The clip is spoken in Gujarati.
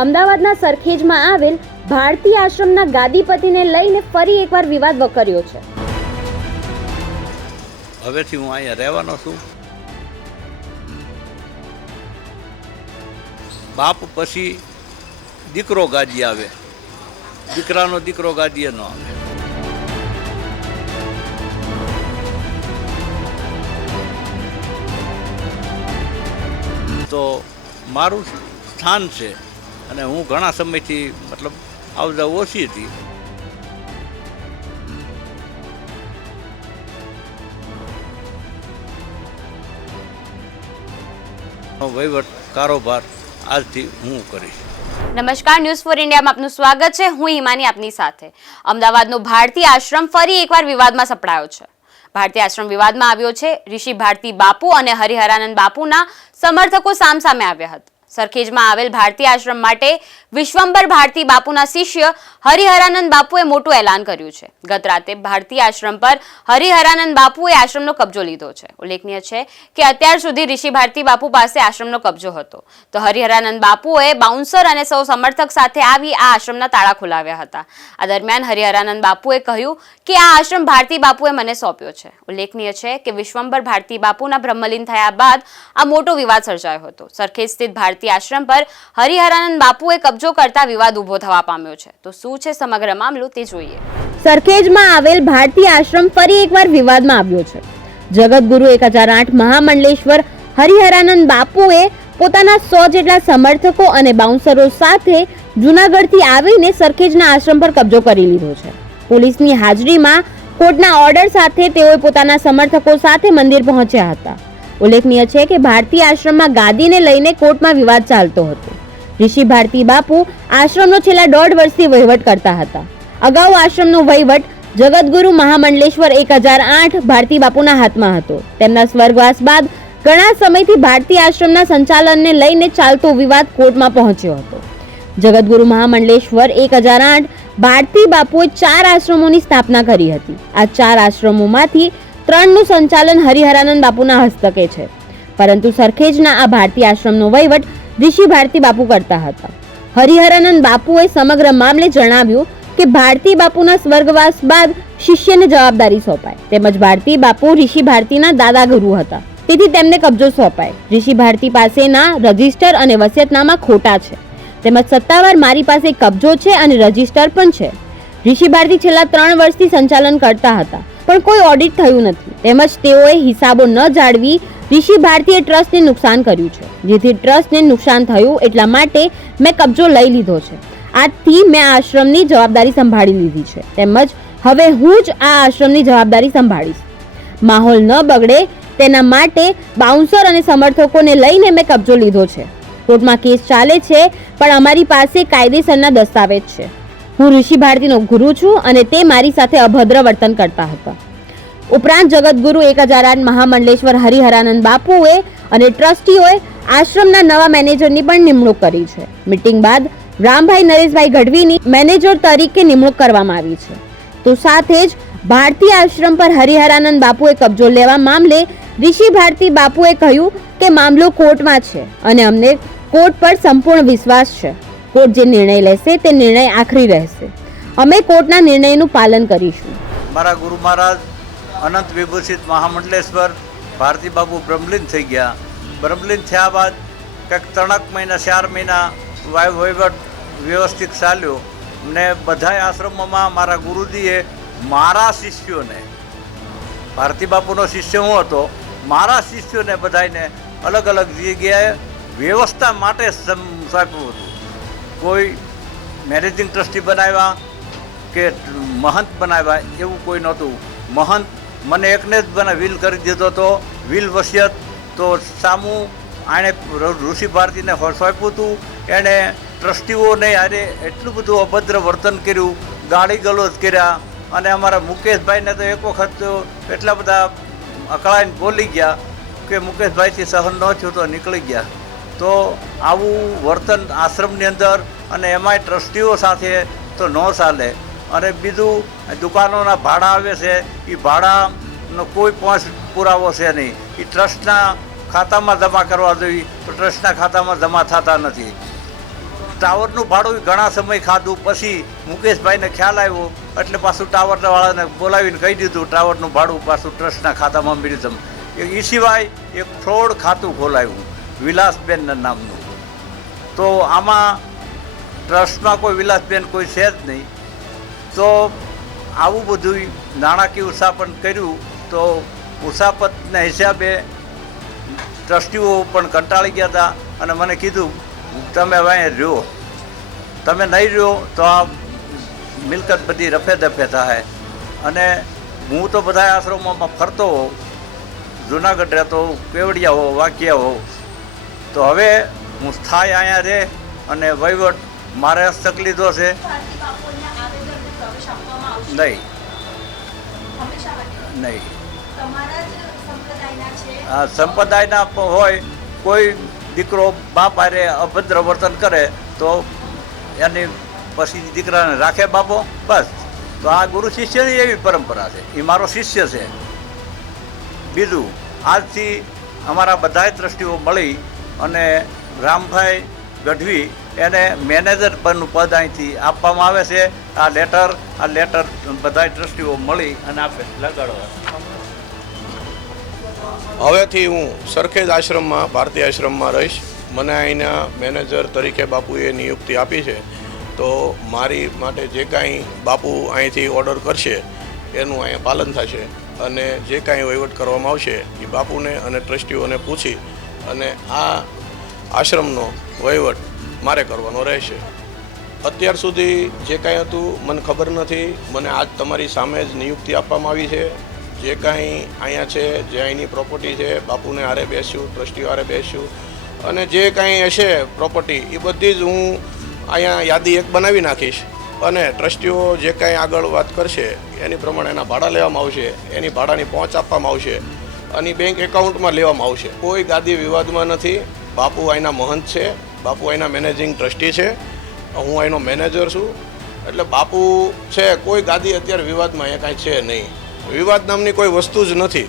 અમદાવાદના સરખેજમાં આવેલ ભારતી આશ્રમના ગાદીપતિને લઈને ફરી એકવાર વિવાદ વકર્યો છે। હવેથી હું અહીંયા રહેવાનો છું। બાપ પછી દીકરો ગાદી આવે, દીકરાનો દીકરો ગાદીએ ન આવે। તો મારું સ્થાન છે અને હું ઘણા સમયથી મતલબ આવજા ઓછી હતી। વહીવટ કારોબાર આજથી હું કરીશ। નમસ્કાર, ન્યૂઝ ફોર ઇન્ડિયામાં આપનું સ્વાગત છે। હું હિમાની આપની સાથે। અમદાવાદનો ભારતી આશ્રમ ફરી એકવાર વિવાદમાં સપડાયો છે। ભારતી આશ્રમ વિવાદમાં આવ્યો છે। ઋષિ ભારતી બાપુ અને હરિહરાનંદ બાપુના સમર્થકો સામસામે આવ્યા હતા। સરખેજમાં આવેલ ભારતી આશ્રમ માટે વિશ્વંભર ભારતી બાપુના શિષ્ય હરિહરાનંદ બાપુએ મોટું એલાન કર્યું છે। ગત રાતે ભારતી આશ્રમ પર હરિહરાનંદ બાપુએ આશ્રમનો કબજો લીધો છે। ઉલ્લેખનીય છે કે અત્યાર સુધી ઋષિ ભારતી બાપુ પાસે આશ્રમનો કબજો હતો, તો હરિહરાનંદ બાપુએ બાઉન્સર અને સૌ સમર્થક સાથે આવી આ આશ્રમના તાળા ખોલાવ્યા હતા। આ દરમિયાન હરિહરાનંદ બાપુએ કહ્યું કે આ આશ્રમ ભારતી બાપુએ મને સોંપ્યો છે। ઉલ્લેખનીય છે કે વિશ્વંભર ભારતી બાપુના બ્રહ્મલીન થયા બાદ આ મોટો વિવાદ સર્જાયો હતો। સરખેજ સ્થિત ભારતી આશ્રમ પર હરિહરાનંદ બાપુએ કબજો કરતા વિવાદ ઉભો થવા પામ્યો છે। તો શું છે સમગ્ર મામલો તે જોઈએ। સરખેજમાં આવેલ ભારતી આશ્રમ ફરી એકવાર વિવાદમાં આવ્યો છે। જગતગુરુ 1008 મહામંડલેશ્વર હરિહરાનંદ બાપુએ પોતાના 100 જેટલા સમર્થકો અને બાઉન્સરો સાથે જૂનાગઢથી આવીને સરખેજના આશ્રમ પર કબજો કરી લીધો છે। પોલીસની હાજરીમાં કોર્ટના ઓર્ડર સાથે તેઓએ પોતાના સમર્થકો સાથે મંદિર પહોંચ્યા હતા। ઉલ્લેખનીય છે કે ભારતી આશ્રમમાં ગાદીને લઈને કોર્ટમાં વિવાદ ચાલતો હતો। ઋષિ ભારતી બાપુ આશ્રમનો છેલ્લા 1.5 વર્ષથી વહીવટ કરતા હતા। અગાઉ આશ્રમનો વહીવટ જગતગુરુ મહામંડલેશ્વર 1008 ભારતી બાપુના હાથમાં હતો। તેમના સ્વર્ગવાસ બાદ ઘણા સમયથી ભારતી આશ્રમના સંચાલનને લઈને ચાલતો વિવાદ કોર્ટમાં પહોંચ્યો હતો। જગતગુરુ મહામંડલેશ્વર 1008 ભારતી બાપુએ 4 આશ્રમોની સ્થાપના કરી હતી। આ 4 આશ્રમોમાંથી 3નું સંચાલન હરિહરાનંદ બાપુના હસ્તકે છે, પરંતુ સરખેજના આ ભારતી આશ્રમનો વહીવટ ઋષિ ભારતી બાપુ કરતા હતા। હરિહરાનંદ બાપુએ સમગ્ર મામલે જણાવ્યું કે ભારતી બાપુના સ્વર્ગવાસ બાદ શિષ્યને જવાબદારી સોંપાય, તેમજ ભારતી બાપુ ઋષિ ભારતીના દાદા ગુરુ હતા, તેથી તેમને કબજો સોંપાય। ઋષિ ભારતી પાસેના રજિસ્ટર અને વસિયતનામા ખોટા છે, તેમજ સત્તાવાર મારી પાસે કબજો છે અને રજિસ્ટર પણ છે। ઋષિ ભારતી છેલ્લા 3 વર્ષથી સંચાલન કરતા હતા, પણ કોઈ ઓડિટ થયું નથી, તેમજ તેઓએ હિસાબો ન જાળવી ઋષિ ભારતીએ ટ્રસ્ટને નુકસાન કર્યું છે, જેથી ટ્રસ્ટને નુકસાન થયું એટલા માટે મેં કબજો લઈ લીધો છે। આજથી મેં આ આશ્રમની જવાબદારી સંભાળી લીધી છે, તેમજ હવે હું જ આ આશ્રમની જવાબદારી સંભાળીશ। માહોલ ન બગડે તેના માટે બાઉન્સર અને સમર્થકોને લઈને મેં કબજો લીધો છે। કોર્ટમાં કેસ ચાલે છે, પણ અમારી પાસે કાયદેસરના દસ્તાવેજ છે। હું ઋષિ ભારતીનો ગુરુ છું અને તે મારી સાથે અભદ્ર વર્તન કરતા હતા। ઉપરાંત જગતગુરુ 1008 મહામંડલેશ્વર હરિહરાનંદ બાપુએ અને ટ્રસ્ટીઓએ આશ્રમના નવા મેનેજરની પણ નિમણૂક કરી છે। મીટિંગ બાદ રામભાઈ નરેશભાઈ ગઢવીની મેનેજર તરીકે નિમણૂક કરવામાં આવી છે। તો સાથે જ ભારતી આશ્રમ પર હરિહરાનંદ બાપુએ કબજો લેવા મામલે ઋષિ ભારતી બાપુએ કહ્યું કે મામલો કોર્ટમાં છે અને અમને કોર્ટ પર સંપૂર્ણ વિશ્વાસ છે। કોર્ટ જે નિર્ણય લેશે તે નિર્ણય આખરી રહેશે। અમે કોર્ટના નિર્ણયનું પાલન કરીશું। મારા ગુરુ મહારાજ અનંત વિભૂષિત મહામંડલેશ્વર ભારતી બાપુ બ્રહ્મલીન થઈ ગયા। બ્રહ્મલીન થયા બાદ કંઈક 3 મહિના 4 મહિના વહીવટ વ્યવસ્થિત ચાલ્યો ને બધાય આશ્રમોમાં મારા ગુરુજીએ મારા શિષ્યોને, ભારતી બાપુનો શિષ્ય હું હતો, મારા શિષ્યોને બધાને અલગ અલગ જગ્યાએ વ્યવસ્થા માટે સોંપ્યું હતું। કોઈ મેનેજિંગ ટ્રસ્ટી બનાવ્યા કે મહંત બનાવ્યા એવું કોઈ નહોતું। મહંત મને એકને જ વિલ કરી દીધો હતો, વિલ વસિયત તો સામું આણે ઋષિ ભારતીને સોંપ્યું હતું। એણે ટ્રસ્ટીઓને આરે એટલું બધું અભદ્ર વર્તન કર્યું, ગાળી ગલોચ કર્યા, અને અમારા મુકેશભાઈને તો એક વખત એટલા બધા અકળાઈને બોલી ગયા કે મુકેશભાઈથી સહન ન થયું તો નીકળી ગયા। તો આવું વર્તન આશ્રમની અંદર અને એમાંય ટ્રસ્ટીઓ સાથે તો ન ચાલે। અને બીજું દુકાનોના ભાડા આવે છે, એ ભાડાનો કોઈ પુરાવો છે નહીં, એ ટ્રસ્ટના ખાતામાં જમા કરવા જોઈએ તો ટ્રસ્ટના ખાતામાં જમા થતા નથી। ટાવરનું ભાડું ઘણા સમય ખાધું, પછી મુકેશભાઈને ખ્યાલ આવ્યો એટલે પાછું ટાવરવાળાને બોલાવીને કહી દીધું ટાવરનું ભાડું પાછું ટ્રસ્ટના ખાતામાં મળ્યું. એ સિવાય એક ફ્રોડ ખાતું ખોલાવ્યું વિલાસબેનના નામનું. તો આમાં ટ્રસ્ટમાં કોઈ વિલાસબેન કોઈ છે જ નહીં. તો આવું બધું નાણાકીય ઉત્સાપન કર્યું. તો ઉત્સાપતના હિસાબે ટ્રસ્ટીઓ પણ કંટાળી ગયા હતા અને મને કીધું તમે હવે અહીં રહ્યો, તમે નહીં રહ્યો તો આ મિલકત બધી રફે દફે થાય. અને હું તો બધા આશ્રમોમાં ફરતો હોઉં, જુનાગઢ રહેતો હોઉં, કેવડિયા હો, વાંકિયા હો. તો હવે હું સ્થાય અહીંયા રહે અને વહીવટ મારે હસ્તક લીધો છે. નહીં નહીં આ સંપ્રદાયના હોય કોઈ દીકરો બાપ હારે અભદ્ર વર્તન કરે તો એની પછી દીકરાને રાખે બાપો, બસ. તો આ ગુરુ શિષ્યની એવી પરંપરા છે, એ મારો શિષ્ય છે. બીજું આજથી અમારા બધાય ટ્રસ્ટીઓ મળી અને રામભાઈ ગઢવી એને મેનેજર પરનું પદ અહીંથી આપવામાં આવે છે. આ લેટર બધાય ટ્રસ્ટીઓ મળી અને આપે લગાડવા. હવેથી હું સરખેજ આશ્રમમાં ભારતીય આશ્રમમાં રહીશ. મને અહીંના મેનેજર તરીકે બાપુએ નિયુક્તિ આપી છે. તો મારી માટે જે કાંઈ બાપુ અહીંથી ઓર્ડર કરશે એનું અહીંયા પાલન થશે અને જે કાંઈ વહીવટ કરવામાં આવશે એ બાપુને અને ટ્રસ્ટીઓને પૂછી અને આ આશ્રમનો વહીવટ મારે કરવાનો રહેશે. અત્યાર સુધી જે કાંઈ હતું મને ખબર નથી. મને આજ તમારી સામે જ નિયુક્તિ આપવામાં આવી છે. જે કાંઈ અહીંયા છે, જે અહીંની પ્રોપર્ટી છે, બાપુને હારે બેસ્યું, ટ્રસ્ટીઓ હારે બેસ્યું અને જે કાંઈ હશે પ્રોપર્ટી એ બધી જ હું અહીંયા યાદી એક બનાવી નાખીશ અને ટ્રસ્ટીઓ જે કાંઈ આગળ વાત કરશે એની પ્રમાણે એના ભાડા લેવામાં આવશે, એની ભાડાની પહોંચ આપવામાં આવશે અને બેંક એકાઉન્ટમાં લેવામાં આવશે. કોઈ ગાદી વિવાદમાં નથી. બાપુ અહીંના મહંત છે, બાપુ અહીંના મેનેજિંગ ટ્રસ્ટી છે, હું અહીંનો મેનેજર છું. એટલે બાપુ છે, કોઈ ગાદી અત્યારે વિવાદમાં અહીંયા કાંઈ છે નહીં. વિવાદ નામની કોઈ વસ્તુ જ નથી.